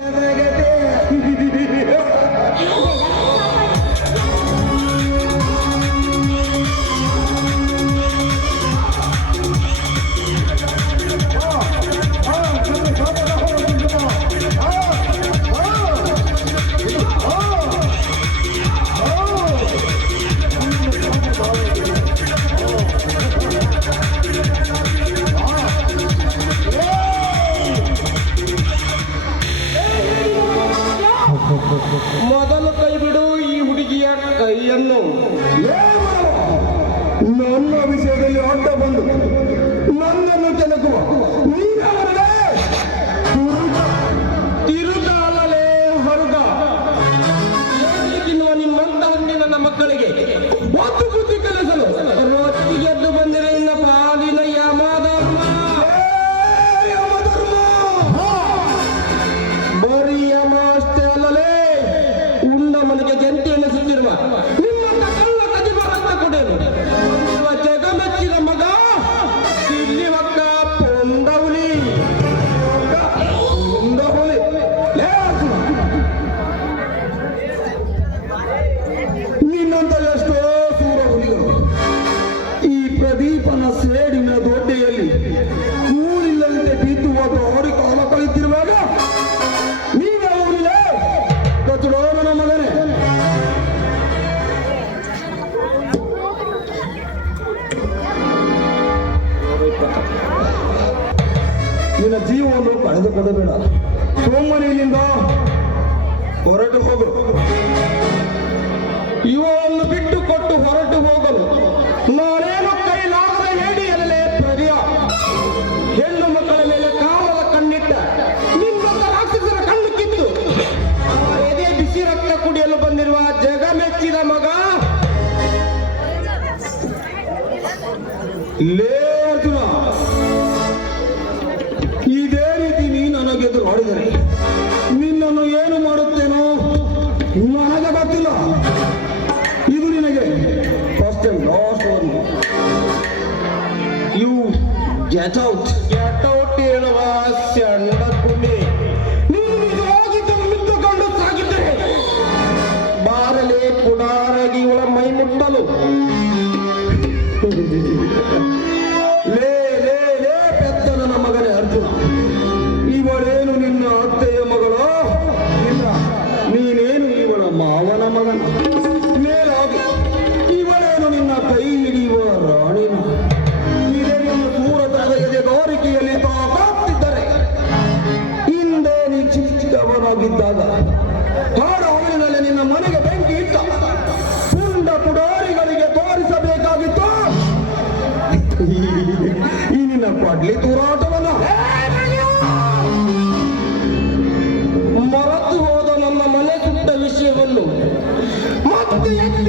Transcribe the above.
Yeah. ಮೊದಲು ಕೈ ಬಿಡು ಈ ಹುಡುಗಿಯ ಕೈಯನ್ನು. ನನ್ನ ವಿಷಯದಲ್ಲಿ ಅಡ್ಡ ಬಂದು ನನ್ನನ್ನು ಕೆಣಕುವ ನೀನವರೇ ಉಂಡ ಸುತ್ತಿರುವ. ಹತ್ತ ಕೊಡೇನು ಮಗ ಎಷ್ಟೋ ಸೂರ ಈ ಪ್ರದೀಪನ ಸೇಡಿನ ದೊಡ್ಡೆಯಲ್ಲಿ ಊರಿಲ್ಲದಂತೆ ಬಿದ್ದು ಒಬ್ಬ ಹೊಡಿ ಕಾಲ ಕಳೆಯುತ್ತಿರುವಾಗ ನಿನ್ನ ಜೀವವನ್ನು ಕಳೆದುಕೊಳ್ಳಬೇಡ. ಸೋಮನಿಯಿಂದ ಹೊರಟು ಹೋಗು. ಇವನ್ನು ಬಿಟ್ಟು ಕೊಟ್ಟು ಹೊರಟು ಹೋಗಲು ನಾನೇನು ಕೈಲಾಗದ ಹೇಡಿಯಲ್ಲೇ ಪ್ರಿಯ ಹೆಣ್ಣು ಮಕ್ಕಳ ಮೇಲೆ ಕಾಮದ ಕಣ್ಣಿಟ್ಟ. ನಿಮ್ಮ ರಾಕ್ಷಸರ ಕಣ್ಣು ಕಿತ್ತು. ಎದೆ ಬಿಸಿ ರಕ್ತ ಕುಡಿಯಲು ಬಂದಿರುವ ಜಗ ಮೆಚ್ಚಿದ ಮಗ. ಲೇ ಆಡಿದರೆ ನಿನ್ನನ್ನು ಏನು ಮಾಡುತ್ತೇನೋ ನನಗೆ ಗೊತ್ತಿಲ್ಲ. ಇದು ನಿನಗೆ first and last one you get out get out ಹೇಳುವ ಚಿಕ್ಕವನಾಗಿದ್ದಾಗ ಕಾಡು ಹೊರಳಿನಲ್ಲಿ ನಿನ್ನ ಮನೆಗೆ ಬೆಂಕಿ ಇಟ್ಟ. ಪುಂಡ ಪುಡಾರಿಗಳಿಗೆ ತೋರಿಸಬೇಕಾಗಿತ್ತು. ಈ ನಿನ್ನ ಪಡ್ಲಿ ತೂರಾಟವನ್ನ. ಮರೆತು ಹೋದ ನನ್ನ ಮನೆ ಸುಟ್ಟ ವಿಷಯವನ್ನು ಮತ್ತೆ ಎತ್ತಿ